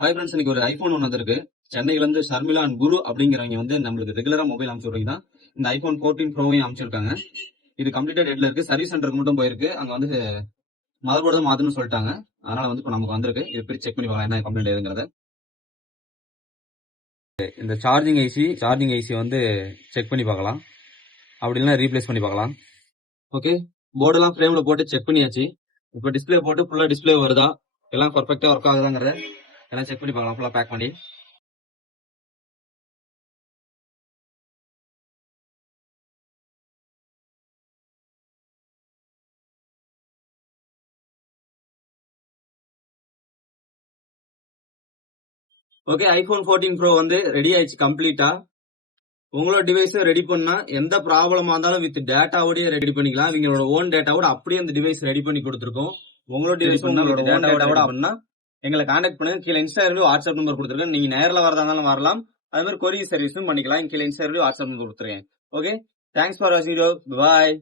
Hi friends, இன்னைக்கு ஒரு iPhone ஒன்று வந்திருக்கு. சென்னையில இருந்து ஷர்மிளா அண்ட் குரு அப்படிங்கிறவங்க வந்து நம்மளுக்கு ரெகுலரா மொபைல் அனுப்பிச்சு விடுறீங்க தான் இந்த ஐபோன் 14 ப்ரோவையும் அனுப்பிச்சிருக்காங்க. இது கம்ப்ளீட்டா டெட்ல இருக்கு. சர்வீஸ் சென்டருக்கு மட்டும் போயிருக்கு. அங்க வந்து மதர் போர்டு தான் மாத்தணும்னு சொல்லிட்டாங்க. அதனால வந்து இப்போ நமக்கு வந்திருக்கு. இது பிரிச்சு செக் பண்ணி பார்க்கலாம் என்ன கம்ப்ளைண்ட் ஏதுங்கிறத. இந்த சார்ஜிங் ஐசி வந்து செக் பண்ணி பார்க்கலாம். அப்படி இல்லைன்னா ரீப்ளேஸ் பண்ணி பார்க்கலாம். ஓகே, போர்டெல்லாம் ஃப்ரேம்ல போட்டு செக் பண்ணியாச்சு. இப்போ டிஸ்பிளே போட்டு ஃபுல்லா டிஸ்பிளே வருதா, எல்லாம் பர்ஃபெக்டா ஒர்க் ஆகுதாங்கிறத எல்லாம் செக் பண்ணி பார்க்கலாம். ஃபுல்லா பேக் பண்ணி ஓகே. ஐபோன் 14 ப்ரோ வந்து ரெடி ஆயிடுச்சு கம்ப்ளீட்டா. உங்களோட டிவைஸை ரெடி பண்ணா எந்த ப்ராப்ளமா இருந்தாலும் வித் டேட்டாவோடய ரெடி பண்ணிக்கலாம். உங்களோட ஓன் டேட்டாவோட அப்படியே அந்த டிவைஸ் ரெடி பண்ணி கொடுத்துருக்கோம். உங்களோட டிவைஸ் உங்களோட ஓன் டேட்டாவோட அப்படின்னா எங்களை கான்டாக்ட் பண்ணுங்க. கீழே இன்ஸ்டாகிராம் வாட்ஸ்அப் நம்பர் கொடுத்துருக்கேன். நீங்க நேரில் வரதா இருந்தாலும் வரலாம். அது மாதிரி கொரியர் சர்வீஸும் பண்ணிக்கலாம். கீழே இன்ஸ்டாகிராம் வாட்ஸ்அப் நம்பர் கொடுத்துருக்கேன். ஓகே, தேங்க்ஸ் ஃபார் வாட்சிங். பாய்.